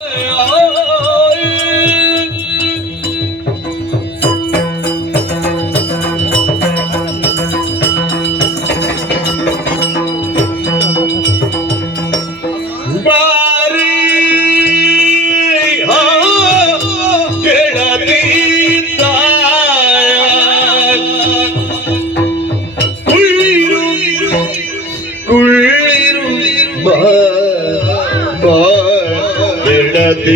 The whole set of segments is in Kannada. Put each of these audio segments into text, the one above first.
ಬಾರಿ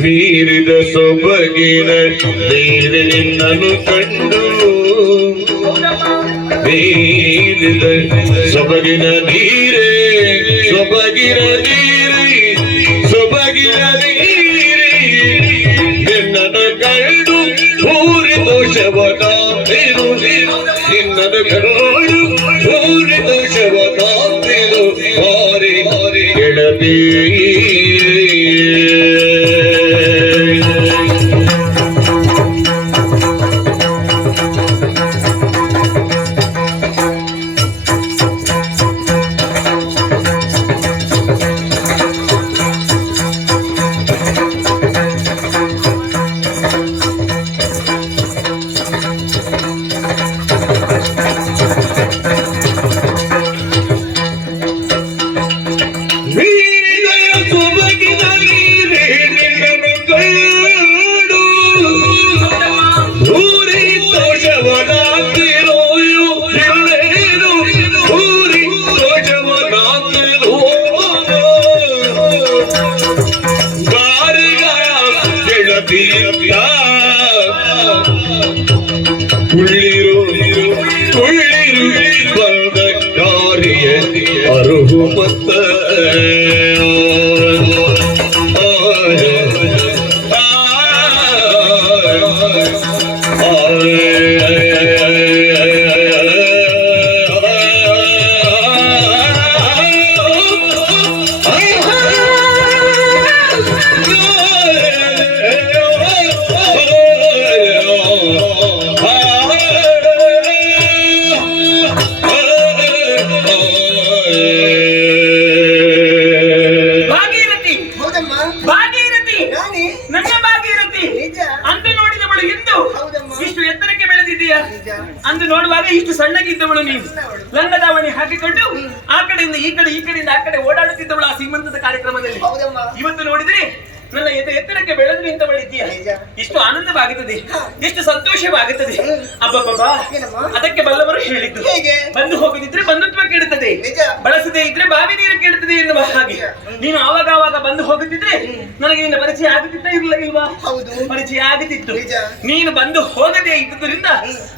ಮೀರಿದ ಸೊಬಗಿನ ನೀರು ನಿನ್ನನ್ನು ಕಂಡು. ಮೀರಿದ ಸೊಬಗಿನ ನೀರೇ ಸೊಬಗಿನ ನೀರೇ. வந்த காரிய அருகுமத்த. ಬೆಳೆದಿದ್ದೀಯಾ ಅಂದು ನೋಡುವಾಗ ಇಷ್ಟು ಸಣ್ಣಗಿದ್ದವಳು ನೀನು. ಲಂಗದಾವಣಿ ಹಾಕಿಕೊಂಡು ಆ ಕಡೆಯಿಂದ ಈ ಕಡೆ ಈ ಕಡೆಯಿಂದ ಆ ಕಡೆ ಓಡಾಡುತ್ತಿದ್ದವಳು ಆ ಸೀಮಂತದ ಕಾರ್ಯಕ್ರಮದಲ್ಲಿ. ಇವತ್ತು ನೋಡಿದ್ರೆ ನನ್ನ ಎದೆ ಎತ್ತರಕ್ಕೆ ಬೆಳೆದು ನಿಂತವಳಿದ್ದೀಯ ಎಷ್ಟು ಆನಂದವಾಗುತ್ತದೆ. ಎಷ್ಟು ಸಂತೋಷವಾಗುತ್ತದೆ. ಅಬ್ಬಬ್ಬಾ? ಅದಕ್ಕೆ ಬಲ್ಲವರು ಹೇಳಿದ್ದು? ಬಂದು ಹೋಗದಿದ್ರೆ ಬಂಧುತ್ವ ಕೆಡುತ್ತದೆ. ನಿಜ. ಬಳಸದೇ ಇದ್ರೆ ಬಾವಿ ನೀರು ಕೆಡುತ್ತದೆ ಎನ್ನುವ ಹಾಗೆ. ನೀನು ಆವಾಗ ಆವಾಗ ಬಂದು ಹೋಗುತ್ತಿದ್ರೆ ನನಗೆ ನಿನ್ನ ಪರಿಚಯ ಆಗುತ್ತಿತ್ತ ಇರಲಿಲ್ಲ ಇಲ್ವಾ? ಹೌದು. ಪರಿಚಯ ಆಗುತ್ತಿತ್ತು. ನೀನು ಬಂದು ಹೋಗದೆ ಇದ್ದುದರಿಂದ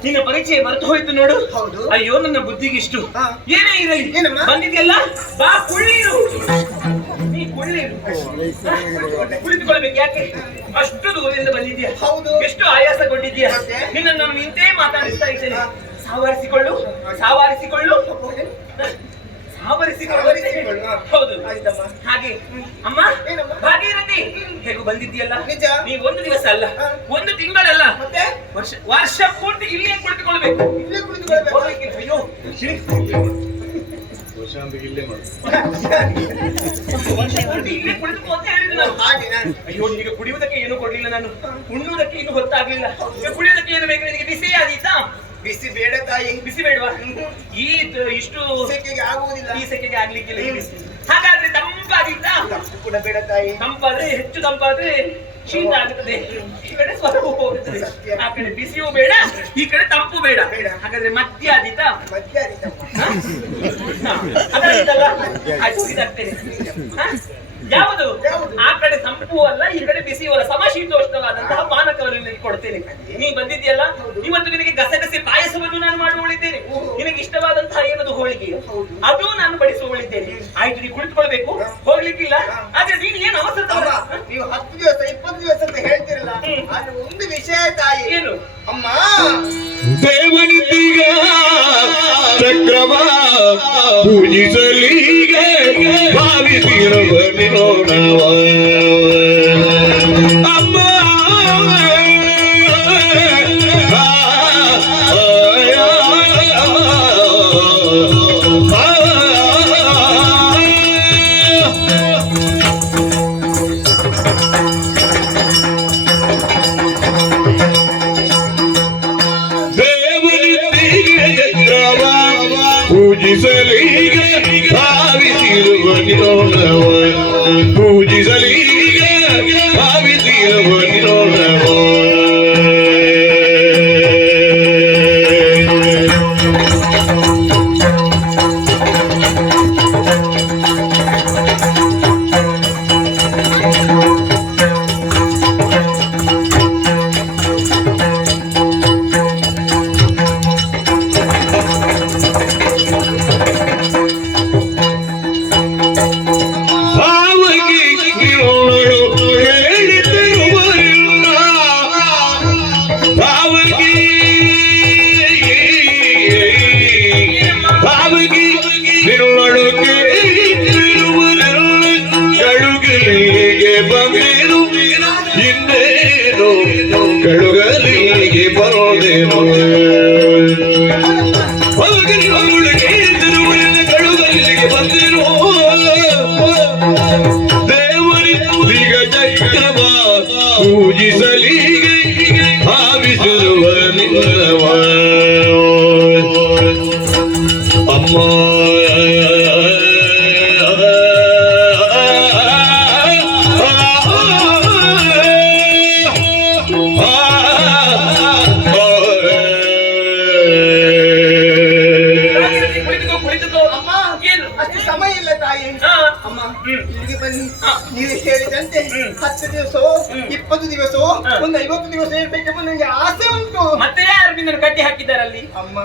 ನಿನ್ನ ಪರಿಚಯ ಮರೆತು ಹೋಯ್ತು ನೋಡು. ಹೌದು. ಅಯ್ಯೋ ನನ್ನ ಬುದ್ಧಿಗೆ ಇಷ್ಟು ಏನೇ ಇರಲಿ. ಬಂದಿದೆಯಲ್ಲ? ಬಾ ಕುಳ್ಳೀರು ಕುಳಿತುಕೊಳ್ಬೇಕು ಯಾಕೆ? ಅಷ್ಟು ದೂರದಿಂದ ಬಂದಿದ್ಯಾ ಹೌದು. ಎಷ್ಟು ಆಯಾಸಗೊಂಡಿದ್ಯಾ ನಿನ್ನ ನಾನು ನಿಂತೇ ಮಾತಾಡಿಸ್ತಾ ಇದ್ದೇನೆ. ಸಾವರಿಸಿಕೊಳ್ಳು. ಸಾವರಿಸಿಕೊಳ್ಳು. ಹೌದು. ಹಾಗೆ. ಅಮ್ಮ? ಭಾಗೀರಥಿ. ಹೇಗೂ ಬಂದಿದ್ದೀಯಲ್ಲ? ನಿಜ. ನೀವು ಒಂದು ದಿವಸ ಅಲ್ಲ. ಒಂದು ತಿಂಗಳಲ್ಲ. ಮತ್ತೆ? ವರ್ಷ ವರ್ಷ ಪೂರ್ತಿ ಇಲ್ಲಿಯೇ ಕುಳಿತುಕೊಳ್ಬೇಕು. ಇಲ್ಲೇ ಕುಳಿತುಕೊಳ್ಬೇಕು. ಅಯ್ಯೋ ಪೂರ್ತಿ ಇಲ್ಲೇ ಅಯ್ಯೋ ಈಗ ಕುಡಿಯುವುದಕ್ಕೆ ಏನು ಕೊಡ್ಲಿಲ್ಲ ನಾನು? ಉಣ್ಣುವುದಕ್ಕೆ ಇನ್ನು ಗೊತ್ತಾಗ್ಲಿಲ್ಲ ಈಗ ಕುಡಿಯುವುದಕ್ಕೆ ಏನು ಬೇಕು ನಿನಗೆ? ಬಿಸಿ ಆದೀತಾ ಬಿಸಿ ಬೇಡ ತಾಯಿ. ಬಿಸಿ ಬೇಡವಾ? ಈ ಇಷ್ಟು ಸೆಕೆಗೆ ಆಗುವುದಿಲ್ಲ. ಈ ಸೆಕೆಗೆ ಆಗ್ಲಿಕ್ಕಿಲ್ಲ ಹಾಗಾದ್ರೆ ತಂಪಾದೀತಾ ಕೂಡ ಬೇಡ ತಾಯಿ. ತಂಪಾದ್ರೆ ಹೆಚ್ಚು ತಂಪಾದ್ರೆ ಶೀತ ಆಗುತ್ತದೆ ಈ ಕಡೆ ಸ್ವಲ್ಪ ಹೋಗುತ್ತದೆ. ಆ ಕಡೆ ಬಿಸಿಯೂ ಬೇಡ ಈ ಕಡೆ ತಂಪು ಬೇಡ ಬೇಡ. ಹಾಗಾದ್ರೆ ಮಧ್ಯ ಆದೀತಾ ಮಧ್ಯ ಆದೀತಮ್ಮ. ಅದಾಗಿದ್ದಲ್ಲ ಆಯ್ತು ಇದಾಗ್ತೇನೆ? ಯಾವುದು? ಯಾವುದು? ಆ ಕಡೆ ತಂಪು ಅಲ್ಲ ಈ ಕಡೆ ಬಿಸಿ ಅಲ್ಲ. ಸಮಶೀತೋಷ್ಣವಾದಂತಹ ಪಾನಕವನ್ನು ನಿನಗೆ ಕೊಡ್ತೇನೆ. ನೀ ಬಂದಿದ್ಯಲ್ಲ ಇವತ್ತು ನಿನಗೆ ಗಸಗಸೆ ಪಾಯಸವನ್ನು ನಾನು ಮಾಡುವಳಿದ್ದೇನೆ. ನಿನಗೆ ಇಷ್ಟವಾದಂತಹ ಏನದು ಹೋಳಿಗೆ. ಅದು ನಾನು ಬಡಿಸುವಳಿದ್ದೇನೆ ಆಯ್ತು ನೀವು ಕುಳಿತುಕೊಳ್ಬೇಕು. ಹೋಗ್ಲಿಕ್ಕಿಲ್ಲ? ಆದ್ರೆ ನೀನು ಏನು ಅವಸರ ನೀವು ಹತ್ತು ದಿವಸ ಇಪ್ಪತ್ತು ದಿವಸ ಅಂತ ಹೇಳ್ತಿರಲ್ಲ. ಆದ್ರೆ ಒಂದು ವಿಷಯ ತಾಯಿ. ಏನು? ಅಮ್ಮ! ಚಕ್ರವ ಪೂಜಿಸಲಿಗೆ ಭಾವಿಸಿರುವ ನಿರೋಣವ ಭಾವಿಸಿರುವ ನಿರೋಣವ ಪೂಜಿಸಲೀಗ থেকে ನೀವು ಹೇಳಿದಂತೆ. ಹತ್ತು ದಿವಸವೋ. ಇಪ್ಪತ್ತು ದಿವಸವೋ. ಒಂದು ಐವತ್ತು ದಿವಸ ಇರ್ಬೇಕೆಂಬ ನನಗೆ ಆಸೆ ಉಂಟು. ಮತ್ತೆ ಯಾರು ನಿನ್ನನ್ನು ಕಟ್ಟಿ ಹಾಕಿದ್ದಾರೆ ಅಲ್ಲಿ ಅಮ್ಮ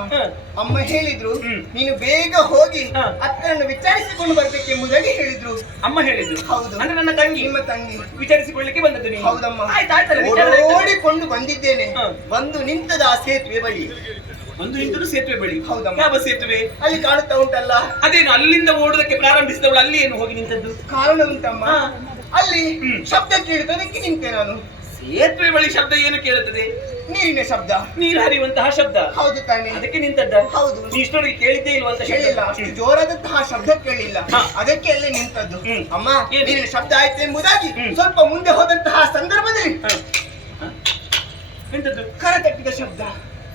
ಅಮ್ಮ ಹೇಳಿದ್ರು ನೀನು ಬೇಗ ಹೋಗಿ. ಅಕ್ಕನನ್ನು ವಿಚಾರಿಸಿಕೊಂಡು ಬರ್ಬೇಕೆಂಬುದಾಗಿ ಹೇಳಿದ್ರು. ಅಮ್ಮ ಹೇಳಿದ್ರು. ಹೌದು. ಅಂದ್ರೆ ನನ್ನ ತಂಗಿ? ನಿಮ್ಮ ತಂಗಿ. ವಿಚಾರಿಸಿಕೊಳ್ಳಿಕ್ಕೆ ಬಂದದ್ದು ನೀವು ಹೌದಮ್ಮ. ಆಯ್ತು ಆಯ್ತಲ್ಲ. ಓಡಿಕೊಂಡು ಬಂದಿದ್ದೇನೆ. ಬಂದು ನಿಂತದ ಆ ಸೇತುವೆ ಬಳಿ. ಒಂದು ಹಿಂದೂ ಸೇತುವೆ ಬಳಿ ಹೌದಮ್ಮ. ಯಾವ ಸೇತುವೆ? ಅಲ್ಲಿ ಕಾಣುತ್ತಾ ಉಂಟಲ್ಲ? ಅದೇನು ಅಲ್ಲಿಂದ ಓಡುದಕ್ಕೆ ಪ್ರಾರಂಭಿಸಿದವಳು ಅಲ್ಲಿ ಏನು ಹೋಗಿ ನಿಂತದ್ದು? ಕಾರಣ ಉಂಟಮ್ಮ. ಅಲ್ಲಿ ಶಬ್ದ ಕೇಳಿದದಕ್ಕೆ ನಿಂತೆ ನಾನು. ಸೇತುವೆ ಬಳಿ ಶಬ್ದ ಏನು ಕೇಳುತ್ತದೆ? ನೀರಿನ ಶಬ್ದ. ನೀರು ಹರಿಯುವಂತಹ ಶಬ್ದ. ಹೌದು ತಾನೆ. ಅದಕ್ಕೆ ನಿಂತದ್ದ? ಹೌದು. ಇಷ್ಟೊಳಗೆ ಕೇಳಿದ್ದೇ ಇಲ್ವಂತ ಕೇಳಿಲ್ಲ. ಅಷ್ಟು ಜೋರಾದಂತಹ ಶಬ್ದ ಕೇಳಿಲ್ಲ. ಅದಕ್ಕೆ ಅಲ್ಲೇ ನಿಂತದ್ದು. ಅಮ್ಮ? ನೀರಿನ ಶಬ್ದ ಆಯ್ತು ಎಂಬುದಾಗಿ ಸ್ವಲ್ಪ ಮುಂದೆ ಹೋದಂತಹ ಸಂದರ್ಭದಲ್ಲಿ ಎಂತದ್ದು ಕರ ತಟ್ಟಿದ ಶಬ್ದ.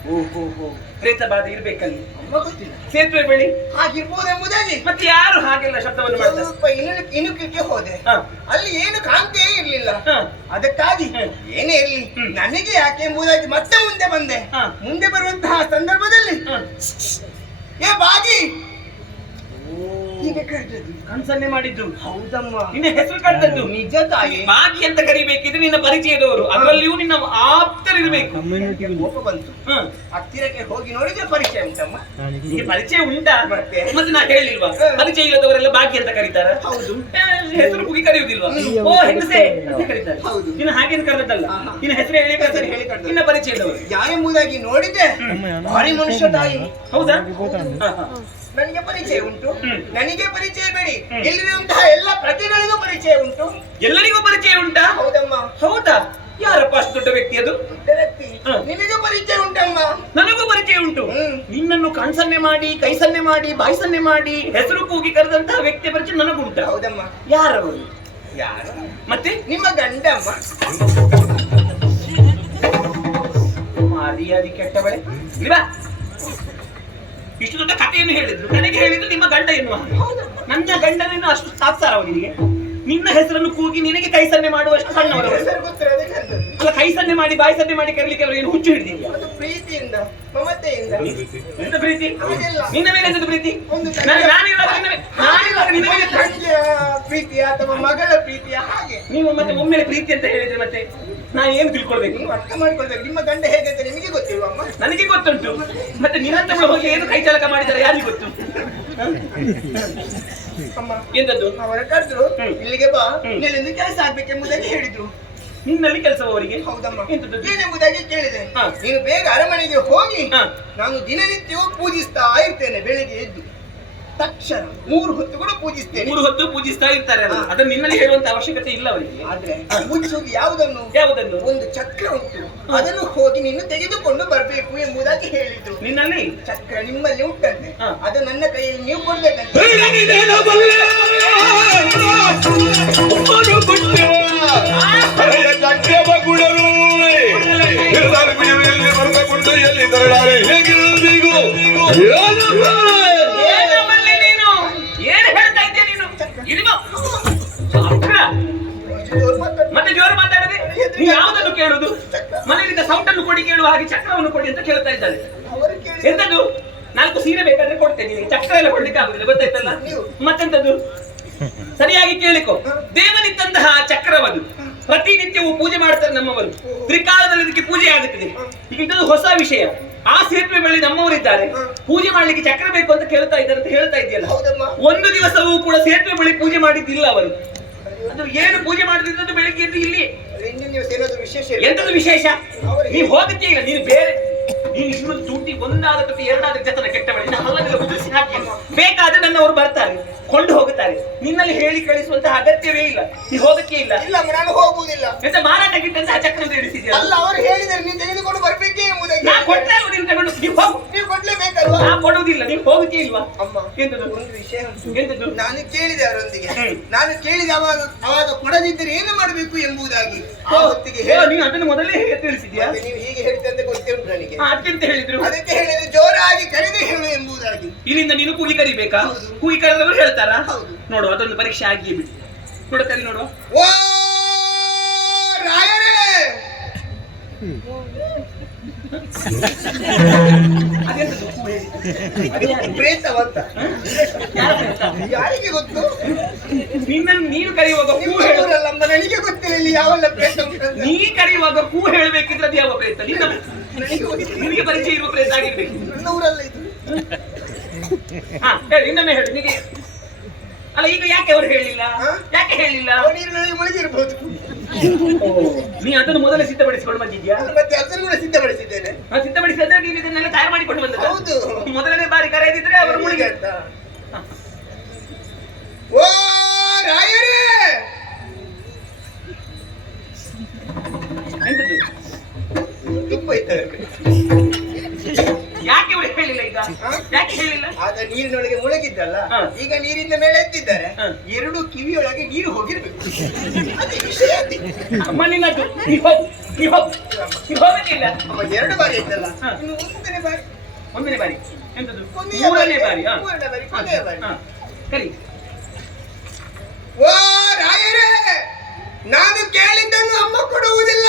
ಓಹೋ. ಪ್ರೇತ ಬಾಧೆ ಇರ್ಬೇಕಲ್ಲಿ ಗೊತ್ತಿಲ್ಲ ಸೇತುವೆ ಬಳಿ? ಹಾಗಿರ್ಬೋದೆಂಬುದಾಗಿ. ಮತ್ತೆ ಯಾರು ಹಾಗೆಲ್ಲ ಶಬ್ದವನ್ನು ಮಾಡ್ತಾರೆ? ಸ್ವಲ್ಪ ಇನ್ನು ಹೋದೆ. ಅಲ್ಲಿ ಏನು ಕಾಂತಿಯೇ ಇರ್ಲಿಲ್ಲ. ಅದಕ್ಕಾಗಿ. ಏನೇ ಇರಲಿ ನನಗೆ ಯಾಕೆ ಎಂಬುದಾಗಿ ಮತ್ತೆ ಮುಂದೆ ಬಂದೆ. ಮುಂದೆ ಬರುವಂತಹ ಸಂದರ್ಭದಲ್ಲಿ. ಏ ಬಾಗಿ ಕರೆದದ್ದು ಕನ್ಸನ್ನೆ ಮಾಡಿದ್ದು? ಹೌದಮ್ಮ. ನಿನ್ನ ಹೆಸರು ಕರೆದದ್ದು ನಿಜ ತಾಯಿ. ಬಾಗಿ ಅಂತ ಕರಿಬೇಕಿದ್ರೆ ನಿನ್ನ ಪರಿಚಯದವರು. ಅದರಲ್ಲಿಯೂ ನಿನ್ನ ಆಪ್ತರಿರ್ಬೇಕು. ಕೋಪ ಬಂತು. ಹತ್ತಿರಕ್ಕೆ ಹೋಗಿ ನೋಡಿದ್ರೆ ಪರಿಚಯ ಉಂಟಮ್ಮ. ನಿಮಗೆ ಪರಿಚಯ ಉಂಟಾ? ಮತ್ತೆ? ಮತ್ತೆ ನಾ ಹೇಳಿಲ್ವಾ? ಪರಿಚಯ ಇಲ್ಲದವರೆಲ್ಲ ಬಾಕಿ ಅಂತ ಕರೀತಾರ? ಹೌದು. ಹೆಸರು ಕೂಗಿ ಕರೆಯುವುದಿಲ್ವಾ? ಓ ಹೆಂಗಸೆ? ಅಂತ ಕರೀತಾರೆ? ಹೌದು. ನಿನ್ನ ಹಾಗೇನು ಕರೆದದ್ದಲ್ಲ? ನಿನ್ನ ಹೆಸರು ಹೇಳಿ ಹೆಸರು ಹೇಳಿ ಕರೆದ. ನಿನ್ನ ಪರಿಚಯದವರು. ಎಂಬುದಾಗಿ ನೋಡಿದೆ ಭಾರಿ ಮನುಷ್ಯ ತಾಯಿ. ಹೌದಾ. ನನಗೆ ಪರಿಚಯ ಉಂಟು. ನನಗೆ ಪರಿಚಯ ಬೇಡಿ. ಇಲ್ಲಿರುವಂತಹ ಎಲ್ಲ ಪ್ರಜೆಗಳಿಗೂ ಪರಿಚಯ ಉಂಟು. ಎಲ್ಲರಿಗೂ ಪರಿಚಯ ಉಂಟಾ? ಹೌದಮ್ಮ. ಹೌದಾ? ಯಾರಪ್ಪ ಅಷ್ಟು ದೊಡ್ಡ ವ್ಯಕ್ತಿ ಅದು? ದೊಡ್ಡ ವ್ಯಕ್ತಿ. ಹ್ಮ್. ಪರಿಚಯ ಉಂಟಮ್ಮ. ನನಗೂ ಪರಿಚಯ ಉಂಟು. ಹ್ಮ್. ನಿನ್ನನ್ನು ಕಣ್ಸನ್ನೆ ಮಾಡಿ ಕೈ ಸನ್ನೆ ಮಾಡಿ ಬಾಯಿ ಸನ್ನೆ ಮಾಡಿ ಹೆಸರು ಕೂಗಿ ಕರೆದಂತಹ ವ್ಯಕ್ತಿ ಪರಿಚಯ ನನಗುಂಟ? ಹೌದಮ್ಮ. ಯಾರವರು? ಯಾರು? ಮತ್ತೆ? ನಿಮ್ಮ ಗಂಡಮ್ಮ ಮಾರಿಯಾದಿ ಕೆಟ್ಟವಳೆ. ಇಲ್ಲಿ ಬಾ. ಇಷ್ಟು ದೊಡ್ಡ ಕಥೆಯನ್ನು ಹೇಳಿದ್ರು. ನನಗೆ ಹೇಳಿದ್ರು ನಿಮ್ಮ ಗಂಡ ಎನ್ನುವ. ನನ್ನ ಗಂಡನೇನು ಅಷ್ಟು ತಾತ್ಸಾರವ ನಿನಗೆ? ನಿನ್ನ ಹೆಸರನ್ನು ಕೂಗಿ ನಿನಗೆ ಕೈ ಸನ್ನೆ ಮಾಡುವಷ್ಟು ಸಣ್ಣವರು ಹೆಸರು ಗೊತ್ತಿರೋದೇ ಕರೆದದ್ದು. ಅಲ್ಲ ಕೈ ಸನ್ನೆ ಮಾಡಿ ಬಾಯಿ ಸನ್ನೆ ಮಾಡಿ ಕರೀಲಿಕ್ಕೆ ಅವರು ಏನು ಹುಚ್ಚು ಹಿಡಿದಿಲ್ಲ. ಅದು ಪ್ರೀತಿಯಿಂದ ಮಮತೆಯಿಂದ. ಎಂತ ಪ್ರೀತಿ. ಹಾಗೆಲ್ಲ. ನಿನ್ನ ಮೇಲೆ ಎಂತದು ಪ್ರೀತಿ? ಒಂದು ನಾನು ನಾನಿರುವಾಗ ನಿನ್ನ ಮೇಲೆ- ನಾನಿರುವಾಗ ನಿನ್ನ ಮೇಲೆ. ತಂಗಿಯ ಪ್ರೀತಿಯ ಅಥವಾ ಮಗಳ ಪ್ರೀತಿಯ ಹಾಗೆ. ನೀವು ಮತ್ತೆ ಒಮ್ಮೆಲೆ ಪ್ರೀತಿ ಅಂತ ಹೇಳಿದ್ರೆ ಮತ್ತೆ ನಾನು ಏನು ತಿಳ್ಕೊಳ್ಬೇಕು? ನೀವು ಅರ್ಥ ಮಾಡ್ಕೊಳ್ಬೇಕು. ನಿಮ್ಮ ಗಂಡ ಹೇಗೆ ಅಂತ ನಿಮಗೆ ಗೊತ್ತಿಲ್ವಮ್ಮ ನನಗೆ ಗೊತ್ತುಂಟು. ಮತ್ತೆ ನಿನ್ನಂತ ಹೋಗಿ ಏನು ಕೈ ಚಾಲಕ ಮಾಡಿದ್ದಾರೆ ಯಾರಿಗೆ ಗೊತ್ತು? ಅಮ್ಮ ಎಂತದ್ದು ಅವರ ಕರೆದ್ರು. ಇಲ್ಲಿಗೆ ಬಾ ಹ್ಮ್. ನಿಲ್ಲಿಂದ ಕೆಲಸ ಆಗ್ಬೇಕೆಂಬುದಾಗಿ ಹೇಳಿದ್ರು. ನಿನ್ನಲ್ಲಿ ಕೆಲಸವರಿಗೆ ಹೌದಮ್ಮ. ಎಂತದ್ದು? ಏನೆಂಬುದಾಗಿ ಕೇಳಿದೆ. ನೀನು ಬೇಗ ಅರಮನೆಗೆ ಹೋಗಿ ನಾನು ದಿನನಿತ್ಯವೂ ಪೂಜಿಸ್ತಾ ಇರ್ತೇನೆ ಬೆಳಿಗ್ಗೆ ಎದ್ದು. ತಕ್ಷಣ ಮೂರು ಹೊತ್ತು ಕೂಡ ಪೂಜಿಸ್ತೇನೆ ಮೂರು ಹೊತ್ತು ಪೂಜಿಸ್ತಾ ಇರ್ತಾರೆ ಅವರು. ಅದನ್ನ ನಿನ್ನಲ್ಲಿ ಹೇಳುವಂತ ಅವಶ್ಯಕತೆ ಇಲ್ಲ ಅವರಿಗೆ ಆದ್ರೆ ಪೂಜಿಸುವುದು ಯಾವುದನ್ನು ಯಾವುದನ್ನು ಒಂದು ಚಕ್ರ ಉಂಟು ಅದನ್ನು ಹೋಗಿ ನೀನು ತೆಗೆದುಕೊಂಡು ಬರಬೇಕು ಎಂಬುದಾಗಿ ಹೇಳಿದ್ರು ನಿನ್ನಲ್ಲಿ ಚಕ್ರ ನಿಮ್ಮಲ್ಲಿ ಉಂಟಂತೆ ಅದು ನನ್ನ ಕೈಯಲ್ಲಿ ನೀವು ಕೊಡ್ಬೇಕಂತೆ ಎಲ್ಲಿ ಯಾವುದನ್ನು ಕೇಳುದು ಮನೆಯಿಂದ ಸೌಟನ್ನು ಕೊಡಿ ಕೇಳುವ ಹಾಗೆ ಚಕ್ರವನ್ನು ಕೊಡಿ ಅಂತ ಕೇಳ್ತಾ ಇದ್ದಾರೆ ಎಂತದ್ದು? ನಾಲ್ಕು ಸೀರೆ ಬೇಕಾದ್ರೆ ಕೊಡ್ತೇನೆ. ನಿನಗೆ ಚಕ್ರ ಎಲ್ಲ ಕೊಡ್ಲಿಕ್ಕೆ ಆಗುದಿಲ್ಲ ಗೊತ್ತಾಯ್ತಲ್ಲ. ಮತ್ತೆಂತದ್ದು? ಸರಿಯಾಗಿ ಕೇಳಿಕೊ. ದೇವನಿದ್ದಂತಹ ಚಕ್ರವದು. ಪ್ರತಿನಿತ್ಯವೂ ಪೂಜೆ ಮಾಡ್ತಾರೆ ನಮ್ಮವರು. ತ್ರಿಕಾಲದಲ್ಲಿ ಇದಕ್ಕೆ ಪೂಜೆ ಆಗುತ್ತದೆ. ಈಗ ಇದೊಂದು ಹೊಸ ವಿಷಯ. ಆ ಸೇತುವೆ ಬಳಿ ನಮ್ಮವರಿದ್ದಾರೆ. ಪೂಜೆ ಮಾಡ್ಲಿಕ್ಕೆ ಚಕ್ರ ಬೇಕು ಅಂತ ಕೇಳ್ತಾ ಇದ್ದಾರೆ ಅಂತ ಹೇಳ್ತಾ ಇದೆಯಲ್ಲ ಒಂದು ದಿವಸವೂ ಕೂಡ ಸೇತುವೆ ಬಳಿ ಪೂಜೆ ಮಾಡಿದ್ದಿಲ್ಲ ಅವರು. ಅದು ಏನು ಪೂಜೆ ಮಾಡಿದ್ದು ಬೆಳಿಗ್ಗೆ ಎದ್ದು ಇಲ್ಲಿ. ಏನಾದ್ರು ವಿಶೇಷ ಇಲ್ಲ. ಹೋಗುತ್ತೆ ಈಗ ನೀನು ಬೇರೆ ನೀನು ಇನ್ನೊಂದು ಚೂಟಿ ಒಂದಾದ ಪ್ರತಿ ಎರಡಾದ ಜತನ ಕೆಟ್ಟ ಉದುರಿಸಿ ಹಾಕಿ. ಬೇಕಾದ್ರೆ ನನ್ನವರು ಬರ್ತಾರೆ. ಕೊಂಡು ಹೋಗುತ್ತಾರೆ. ನಿನ್ನಲ್ಲಿ ಹೇಳಿ ಕಳಿಸುವಂತಹ ಅಗತ್ಯವೇ ಇಲ್ಲ. ನೀ ಹೋಗಕ್ಕೆ ಇಲ್ಲ. ಇಲ್ಲ ನಾನು ಹೋಗುವುದಿಲ್ಲ. ಮತ್ತೆ ಮಾರಾಟ ಗಿಟ್ಟಂತಹ ಚಕ್ರ ಇಡಿಸಿದ್ಯಲ್ಲ ಅಲ್ಲ ಅವರು ಹೇಳಿದರೆ ನೀನು ತೆಗೆದುಕೊಂಡು ಬರ್ಬೇಕೇ ಎಂಬುದಾಗಿ ನಾನು ಕೊಟ್ಟೆ ನೀನು ತಗೊಂಡು ನೀವು ಹೋಗು. ನೀವು ಕೊಡ್ಲೇಬೇಕಲ್ವಾ? ನಾ ಕೊಡುವುದಿಲ್ಲ. ನೀವು ಹೋಗಕ್ಕೆ ಇಲ್ವಾ? ಅಮ್ಮ. ಎಂತದು? ಒಂದು ವಿಷಯ ಉಂಟು. ನಾನು ಕೇಳಿದೆ ಅವರೊಂದಿಗೆ. ನಾನು ಕೇಳಿದೆ ಅವಾಗ ಅವಾಗ ಕೊಡದಿದ್ದರೆ ಏನು ಮಾಡಬೇಕು ಎಂಬುದಾಗಿ. ಹೊತ್ತಿಗೆ ನೀನು ಅದನ್ನು ಮೊದಲೇ ತಿಳಿಸಿದ್ಯಾ? ನೀವು ಹೀಗೆ ಹೇಳ್ತಂತ ಗೊತ್ತೇ ಉಂಟು ನನಗೆ. ಅದಕ್ಕೆ ಹೇಳಿದ್ರು? ಅದಕ್ಕೆ ಹೇಳಿದ್ರು ಜೋರಾಗಿ ಕರೆದು ಹೇಳು ಎಂಬುದಾಗಿ. ಇಲ್ಲಿಂದ ನೀನು ಕೂಗಿ ಕರಿಬೇಕಾ. ಕೂಗಿ ಕರೆದವರು ಹೇಳ್ತಾರಾ. ಹೌದು. ನೋಡು ಅದೊಂದು ಪರೀಕ್ಷೆ ಆಗಿಯೇ ಬಿಡಿ ನೋಡು ಕರಿ ನೋಡುವ ಓ ರಾಯರೇ? ಪ್ರೇತವಂತ? ಯಾರ ಪ್ರೇತ? ಯಾರಿಗೆ ಗೊತ್ತು? ನಿನ್ನನ್ನು ನೀನು ಕರೆಯುವಾಗ ಹೂ ಹೇಳುವುದಲ್ಲ ಹೇಳು. ನನಗೆ ಗೊತ್ತಿಲ್ಲ ಇಲ್ಲಿ ಯಾವೆಲ್ಲ ಪ್ರೇತ ನೀ ಕರೆಯುವಾಗ ಕೂ ಹೇಳಬೇಕಿದ್ರೆ ಅದು ಯಾವ ಪ್ರೇತ? ನಿನ್ನ ನನಗೆ ಪರಿಚಯ ಇರುವ ಪ್ರೇತ ಆಗಿರ್ಬೇಕು. ನನ್ನ ಊರಲ್ಲ ಇದು. ಹಾ ಹೇಳಿ ಇನ್ನೊಮ್ಮೆ ಹೇಳಿ ನಿನಗೆ ಅಲ್ಲ ಈಗ ಯಾಕೆ ಅವರು ಹೇಳಿಲ್ಲ? ಯಾಕೆ ಹೇಳಿಲ್ಲ? ನೀರಿನಲ್ಲಿ ಮುಳುಗಿರ್ಬೋದು. ನೀ ಅದನ್ನು ಮೊದಲೇ ಸಿದ್ಧಪಡಿಸಿಕೊಂಡು ಬಂದಿದ್ಯಾ? ಮತ್ತೆ ಅದನ್ನು ಕೂಡ ಸಿದ್ಧಪಡಿಸಿದ್ದೇನೆ. ಆ ಸಿದ್ಧಪಡಿಸಿದ್ರೆ ನೀನು ಇದನ್ನೆಲ್ಲ ತಯಾರು ಮಾಡಿಕೊಂಡು ಬಂದದ್ದು. ಹೌದು. ಮೊದಲನೇ ಬಾರಿ ಕರೆಯದಿದ್ರೆ ಅವರು ಮುಳುಗಿ ಅಂತ ಓ ರಾಯರೇ! ಎಂತದ್ದು? ತುಪ್ಪ ಇದ್ದಾರೆ ಯಾಕೆ ಅವರು ಹೇಳಿಲ್ಲ ಈಗ? ಯಾಕೆ ಹೇಳಿಲ್ಲ? ಆಗ ನೀರಿನೊಳಗೆ ಮುಳುಗಿದ್ದಲ್ಲ? ಹಾ. ಈಗ ನೀರಿಂದ ಮೇಲೆ ಎತ್ತಿದ್ದಾರೆ. ಹಾ. ಎರಡು ಕಿವಿಯೊಳಗೆ ನೀರು ಹೋಗಿರ್ಬೇಕು. ಅದೇ ವಿಷಯ ಅದೇ. ಅಮ್ಮ ನಿನ್ನದು ನೀ ಹೋಗು. ನೀ ಹೋಗು. ನೀ ಹೋಗಲಿಲ್ಲ ಅಮ್ಮ ಎರಡು ಬಾರಿ ಇದ್ದಲ್ಲ. ಇನ್ನು ಒಂದನೇ ಬಾರಿ. ಒಂದನೇ ಬಾರಿ. ಎಂತದ್ದು ಮೂರನೇ ಬಾರಿ. ಮೂರನೇ ಬಾರಿ ಕೊನೆಯ ಬಾರಿ. ಹಾ. ಕರಿ ಓ ರಾಯರೇ! ನಾನು ಕೇಳಿದ್ದನ್ನು ಅಮ್ಮ ಕೊಡುವುದಿಲ್ಲ.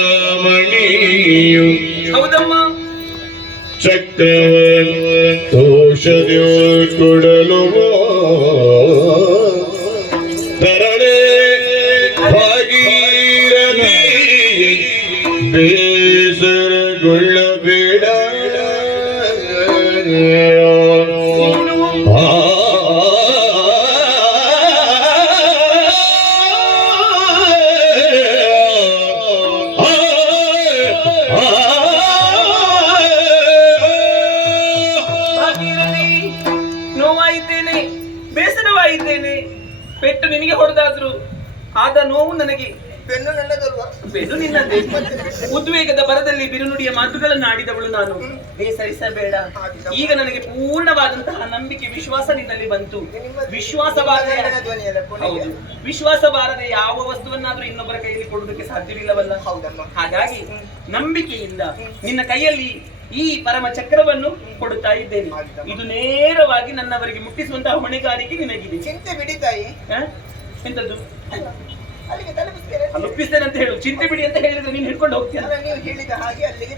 ಹೌದಮ್ಮ. ಚಕ್ರವ ದೋಷದ್ಯೋ ಕೊಡಲು ನಿನಗೆ ಹೊಡೆದಾದ್ರು? ಆದ ನೋವು ನನಗೆ. ಬೆನ್ನು ನನ್ನದಲ್ವಾ? ನಿನ್ನದೇ. ಉದ್ವೇಗದ ಬರದಲ್ಲಿ ಬಿರುನುಡಿಯ ಮಾತುಗಳನ್ನು ಆಡಿದವಳು ನಾನು. ಬೇಸರಿಸಬೇಡ ಈಗ ನನಗೆ ಪೂರ್ಣವಾದಂತಹ ನಂಬಿಕೆ ವಿಶ್ವಾಸ ನಿನ್ನಲ್ಲಿ ಬಂತು ವಿಶ್ವಾಸ ಹೌದು. ವಿಶ್ವಾಸ ಬಾರದೆ ಯಾವ ವಸ್ತುವನ್ನಾದ್ರೂ ಇನ್ನೊಬ್ಬರ ಕೈಯಲ್ಲಿ ಕೊಡುವುದಕ್ಕೆ ಸಾಧ್ಯವಿಲ್ಲವಲ್ಲ? ಹಾಗಾಗಿ ನಂಬಿಕೆಯಿಂದ ನಿನ್ನ ಕೈಯಲ್ಲಿ ಈ ಪರಮ ಚಕ್ರವನ್ನು ಕೊಡುತ್ತಾ ಇದ್ದೇನೆ. ಇದು ನೇರವಾಗಿ ನನ್ನವರಿಗೆ ಮುಟ್ಟಿಸುವಂತಹ ಹೊಣೆಗಾರಿಕೆ ನಿನಗಿದೆ. ಚಿಂತೆ ಬಿಡಿ ತಾಯಿ? ಎಂತದ್ದು? ಅಲ್ಲಿಗೆ ತಲುಪಿಸ್ತೇನೆ. ತಲುಪಿಸ್ತೇನೆ ಅಂತ ಹೇಳು. ಚಿಂತೆ ಬಿಡಿ ಅಂತ ಹೇಳಿದ್ರೆ ನೀನು ಹಿಡ್ಕೊಂಡು ಹೋಗ್ತೀಯ? ಅಲ್ಲ, ನೀವು ಹೇಳಿದ ಹಾಗೆ ಅಲ್ಲಿಗೆ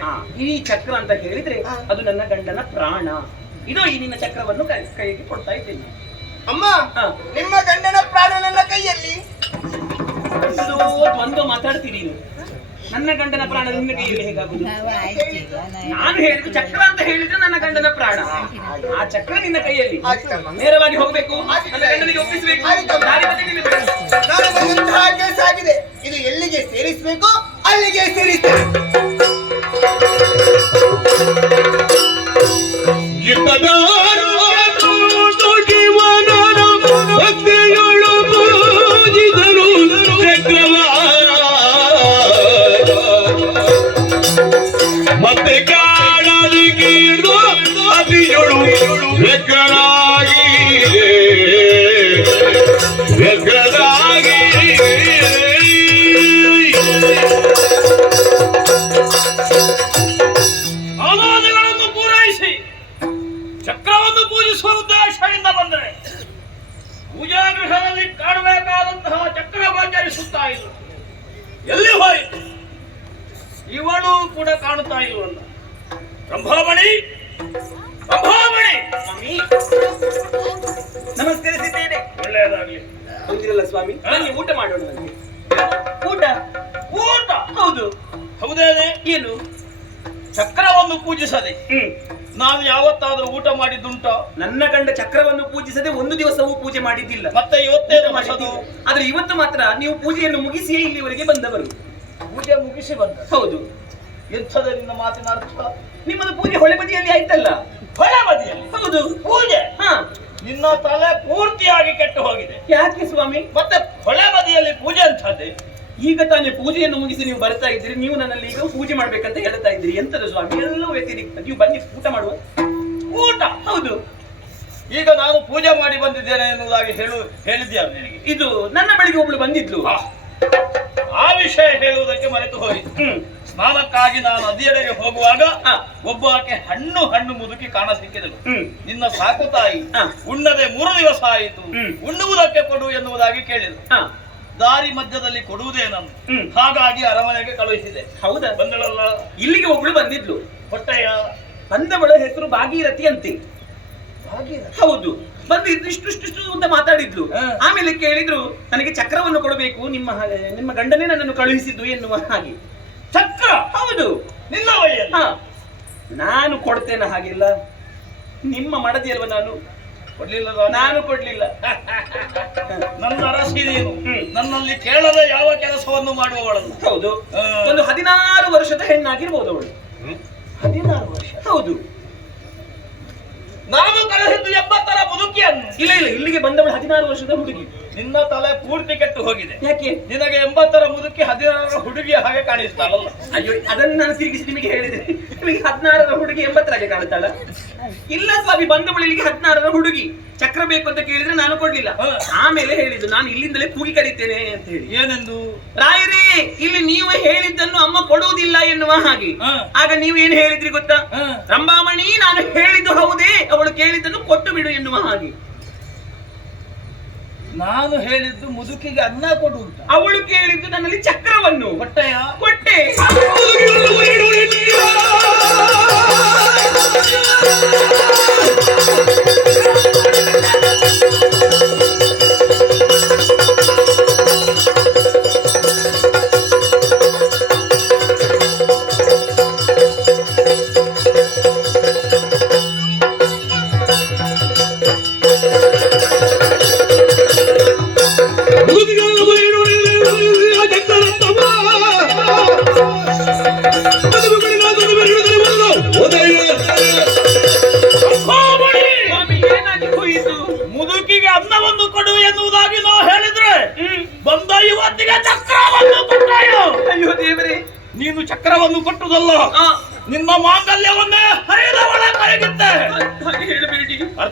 ಆ, ಈ ಚಕ್ರ ಅಂತ ಹೇಳಿದ್ರೆ ಅದು ನನ್ನ ಗಂಡನ ಪ್ರಾಣ. ಇದು ಈ ನಿನ್ನ ಚಕ್ರವನ್ನು ಕೈ- ಕೈಗೆ ಕೊಡ್ತಾ ಇದ್ದೇನೆ. ಅಮ್ಮ ಹಾ. ನಿಮ್ಮ ಗಂಡನ ಪ್ರಾಣ ನನ್ನ ಕೈಯಲ್ಲಿ. ಬಂದು ಒಂದು ಮಾತಾಡ್ತೀರಿ ನೀವು ನನ್ನ ಗಂಡನ ಪ್ರಾಣ ನಿನ್ನ ಕೈಯಲ್ಲಿ ಹೇಗಾಗುದು ನಾನು ಹೇಳಿದ್ದು ಚಕ್ರ ಅಂತ ಹೇಳಿದ್ರೆ ನನ್ನ ಗಂಡನ ಪ್ರಾಣ. ಆ ಚಕ್ರ ನಿನ್ನ ಕೈಯಲ್ಲಿ. ನೇರವಾಗಿ ಹೋಗ್ಬೇಕು. ನನ್ನ ಗಂಡನಿಗೆ ಒಪ್ಪಿಸಬೇಕು. ನಾನು ಬಂದಂತಹ ಕೆಲಸ ಆಗಿದೆ ಇದು ಎಲ್ಲಿಗೆ ಸೇರಿಸಬೇಕು? ಅಲ್ಲಿಗೆ ಸೇರಿಸ್ತೇನೆ ಭಕ್ತಿಯೊಳು ಇವಳು ಕೂಡ ಕಾಣುತ್ತಾ ಇಲ್ವಲ್ಲ? ರಂಭಾಮಣಿ ರಂಭಾಮಣಿ ಸ್ವಾಮಿ. ನಮಸ್ಕರಿಸಿದ್ದೇನೆ. ಒಳ್ಳೆಯದಾಗಲಿ. ಹೌದಿರಲ್ಲ ಸ್ವಾಮಿ? ಬನ್ನಿ ಊಟ ಮಾಡೋಣ ನನಗೆ ಊಟ? ಊಟ? ಹೌದು. ಹೌದೇನೆ ಏನು? ಚಕ್ರವನ್ನು ಪೂಜಿಸದೆ. ಹ್ಮ್. ನಾವು ಯಾವತ್ತಾದ್ರೂ ಊಟ ಮಾಡಿದ್ದುಂಟೋ? ನನ್ನ ಗಂಡ ಚಕ್ರವನ್ನು ಪೂಜಿಸದೆ ಒಂದು ದಿವಸವೂ ಪೂಜೆ ಮಾಡಿದ್ದಿಲ್ಲ. ಮತ್ತೆ ಇವತ್ತೇ ಮಾಡಿದ್ದು. ಆದ್ರೆ ಇವತ್ತು ಮಾತ್ರ ನೀವು ಪೂಜೆಯನ್ನು ಮುಗಿಸಿಯೇ ಇಲ್ಲಿವರೆಗೆ ಬಂದವರು. ಪೂಜೆ ಮುಗಿಸಿ ಬಂದ. ಹೌದು. ಎಂಥದ ನಿನ್ನ ಮಾತಿನ ಅರ್ಥ ನಿಮ್ಮದು ಪೂಜೆ ಹೊಳೆ ಬದಿಯಲ್ಲಿ ಆಯ್ತಲ್ಲ? ಹೊಳೆ ಬದಿಯಲ್ಲಿ. ಹೌದು. ಪೂಜೆ. ಹಾ. ನಿನ್ನ ತಲೆ ಪೂರ್ತಿಯಾಗಿ ಕೆಟ್ಟು ಹೋಗಿದೆ. ಯಾಕೆ ಸ್ವಾಮಿ? ಮತ್ತೆ ಹೊಳೆ ಬದಿಯಲ್ಲಿ ಪೂಜೆ ಅಂತದ್ದೇ ಈಗ ತಾನೇ ಪೂಜೆಯನ್ನು ಮುಗಿಸಿ ನೀವು ಬರ್ತಾ ಇದ್ದೀರಿ. ನೀವು ನನ್ನಲ್ಲಿ ಈಗ ಪೂಜೆ ಮಾಡ್ಬೇಕಂತ ಹೇಳ್ತಾ ಇದ್ದೀರಿ. ಎಂತದ ಸ್ವಾಮಿ? ಎಲ್ಲವೂ ವ್ಯತಿರಿಕ್ತ. ನೀವು ಬನ್ನಿ ಊಟ ಮಾಡುವ. ಊಟ? ಹೌದು. ಈಗ ನಾನು ಪೂಜೆ ಮಾಡಿ ಬಂದಿದ್ದೇನೆ ಎನ್ನುವುದಾಗಿ ಹೇಳು ಹೇಳಿದ್ದೆ ನಿನಗೆ? ಇದು ನನ್ನ ಬಳಿಗೆ ಒಬ್ಳು ಬಂದಿದ್ಲು. ಆ, ವಿಷಯ ಹೇಳುವುದಕ್ಕೆ ಮರೆತು ಹೋಯಿತು ಸ್ನಾನಕ್ಕಾಗಿ ನಾನು ನದಿಯೆಡೆಗೆ ಹೋಗುವಾಗ. ಒಬ್ಬ ಆಕೆ ಹಣ್ಣು ಹಣ್ಣು ಮುದುಕಿ ಕಾಣ ಸಿಕ್ಕಿದಳು. ನಿನ್ನ ಸಾಕು ತಾಯಿ. ಉಣ್ಣದೆ ಮೂರು ದಿವಸ ಆಯಿತು. ಉಣ್ಣುವುದಕ್ಕೆ ಕೊಡು ಎನ್ನುವುದಾಗಿ ಕೇಳಿದಳು. ದಾರಿ ಮಧ್ಯದಲ್ಲಿ ಕೊಡುವುದೇ ನಾನು. ಹಾಗಾಗಿ ಅರಮನೆಗೆ ಕಳುಹಿಸಿದೆ. ಹೌದಾ? ಬಂದಳಲ್ಲ. ಇಲ್ಲಿಗೆ ಒಬ್ಳು ಬಂದಿದ್ಲು. ಹೊಟ್ಟೆಯ ಬಂದವಳ ಹೆಸರು ಭಾಗೀರಥಿ ಅಂತೆ. ಹೌದು. ಬಂದು ಇಷ್ಟು ಇಷ್ಟು ಅಂತ ಮಾತಾಡಿದ್ಲು. ಆಮೇಲೆ ಕೇಳಿದ್ರು ನನಗೆ ಚಕ್ರವನ್ನು ಕೊಡಬೇಕು. ನಿಮ್ಮ ನಿಮ್ಮ ಗಂಡನೇ ನನ್ನನ್ನು ಕಳುಹಿಸಿದ್ದು ಎನ್ನುವ ಹಾಗೆ. ಚಕ್ರ? ಹೌದು. ನಿನ್ನ ಹಾ. ನಾನು ಕೊಡ್ತೇನೆ ಹಾಗಿಲ್ಲ. ನಿಮ್ಮ ಮಡದಿ ಅಲ್ವಾ ನಾನು? ಕೊಡ್ಲಿಲ್ಲ ನಾನು? ಕೊಡ್ಲಿಲ್ಲ. ನನ್ನ ಅರಸಿದೇನು ನೀನು. ನನ್ನಲ್ಲಿ ಕೇಳದ ಯಾವ ಕೆಲಸವನ್ನು ಮಾಡುವವಳು? ಹೌದು. ಒಂದು ಹದಿನಾರು ವರ್ಷದ ಹೆಣ್ಣಾಗಿರ್ಬೋದು ಅವಳು. ಹದಿನಾರು ವರ್ಷ. ಹೌದು. ನಾನು ಕಳೆದಿದ್ದು ಎಪ್ಪತ್ತರ ಮುದುಕಿಯನ್ನು ಇಲ್ಲ ಇಲ್ಲ ಇಲ್ಲಿಗೆ ಬಂದವಳು ಹದಿನಾರು ವರ್ಷದ ಹುಡುಗಿ. ನಿನ್ನ ತಲೆ ಪೂರ್ತಿ ಕೆಟ್ಟು ಹೋಗಿದೆ. ಯಾಕೆ? ನಿನಗೆ ಎಂಬತ್ತರ ಮುದುಕಿ ಹದಿನಾರರ ಹುಡುಗಿಯ ಹಾಗೆ ಕಾಣಿಸ್ತಾಳಲ್ಲ ಅಯ್ಯೋ ಅದನ್ನ ನಾನು ತಿರುಗಿಸಿ ನಿಮಗೆ ಹೇಳಿದೆ. ನಿಮಗೆ ಹದಿನಾರರ ಹುಡುಗಿ ಎಂಬತ್ತರಾಗೆ ಕಾಣುತ್ತಾಳ ಇಲ್ಲ ಸ್ವಾಮಿ ಬಂದು ಇಲ್ಲಿಗೆ ಹದಿನಾರರ ಹುಡುಗಿ. ಚಕ್ರ ಬೇಕು ಅಂತ ಕೇಳಿದ್ರೆ ನಾನು ಕೊಡ್ಲಿಲ್ಲ. ಆಮೇಲೆ ಹೇಳಿದ್ದು ನಾನು ಇಲ್ಲಿಂದಲೇ ಕೂಗಿ ಕರೀತೇನೆ ಅಂತ ಹೇಳಿ. ಏನೆಂದು? ರಾಯರೇ ಇಲ್ಲಿ ನೀವು ಹೇಳಿದ್ದನ್ನು ಅಮ್ಮ ಕೊಡುವುದಿಲ್ಲ ಎನ್ನುವ ಹಾಗೆ. ಆಗ ನೀವು ಏನ್ ಹೇಳಿದ್ರಿ ಗೊತ್ತಾ. ರಂಭಾಮಣಿ ನಾನು ಹೇಳಿದ್ದು ಹೌದೇ ಅವಳು ಕೇಳಿದ್ದನ್ನು ಕೊಟ್ಟು ಬಿಡು ಎನ್ನುವ ಹಾಗೆ. ನಾನು ಹೇಳಿದ್ದು ಮುದುಕಿಗೆ ಅನ್ನ ಕೊಡು ಅಂತ. ಅವಳು ಕೇಳಿದ್ದು ನನ್ನಲ್ಲಿ ಚಕ್ರವನ್ನು. ಹೊಟ್ಟೆಯ? ಕೊಟ್ಟೆ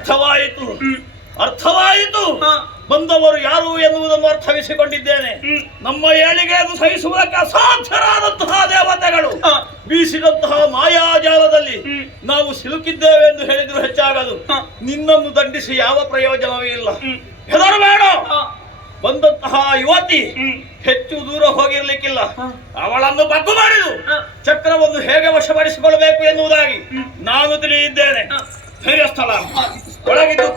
ಅರ್ಥವಾಯಿತು. ಅರ್ಥವಾಯಿತು. ಬಂದವರು ಯಾರು ಎನ್ನುವುದನ್ನು ಅರ್ಥವಿಸಿಕೊಂಡಿದ್ದೇನೆ. ನಮ್ಮ ಏಳಿಗೆಯನ್ನು ಸಹಿಸುವುದಕ್ಕೆ ಅಸಾಧ್ಯರಾದಂತಹ ದೇವತೆಗಳು. ಬೀಸಿದಂತಹ ಮಾಯಾಜಾಲದಲ್ಲಿ ನಾವು ಸಿಲುಕಿದ್ದೇವೆ ಎಂದು ಹೇಳಿದ್ರು ಹೆಚ್ಚಾಗದು. ನಿನ್ನನ್ನು ದಂಡಿಸಿ ಯಾವ ಪ್ರಯೋಜನವೂ ಇಲ್ಲ. ಹೆದರಬೇಡ. ಬಂದಂತಹ ಯುವತಿ ಹೆಚ್ಚು ದೂರ ಹೋಗಿರ್ಲಿಕ್ಕಿಲ್ಲ. ಅವಳನ್ನು ಬಗ್ಗು ಮಾಡಿದು. ಚಕ್ರವನ್ನು ಹೇಗೆ ವಶಪಡಿಸಿಕೊಳ್ಳಬೇಕು ಎನ್ನುವುದಾಗಿ ನಾನು ತಿಳಿದಿದ್ದೇನೆ. ಹ. ಧೈರ್ಯ ಸ್ಥಳ ಒಳಗಿದ್ದು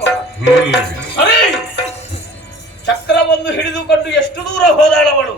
ಅರೇ! ಚಕ್ರವನ್ನು ಹಿಡಿದುಕೊಂಡು ಎಷ್ಟು ದೂರ ಹೋದಾಳವಳು?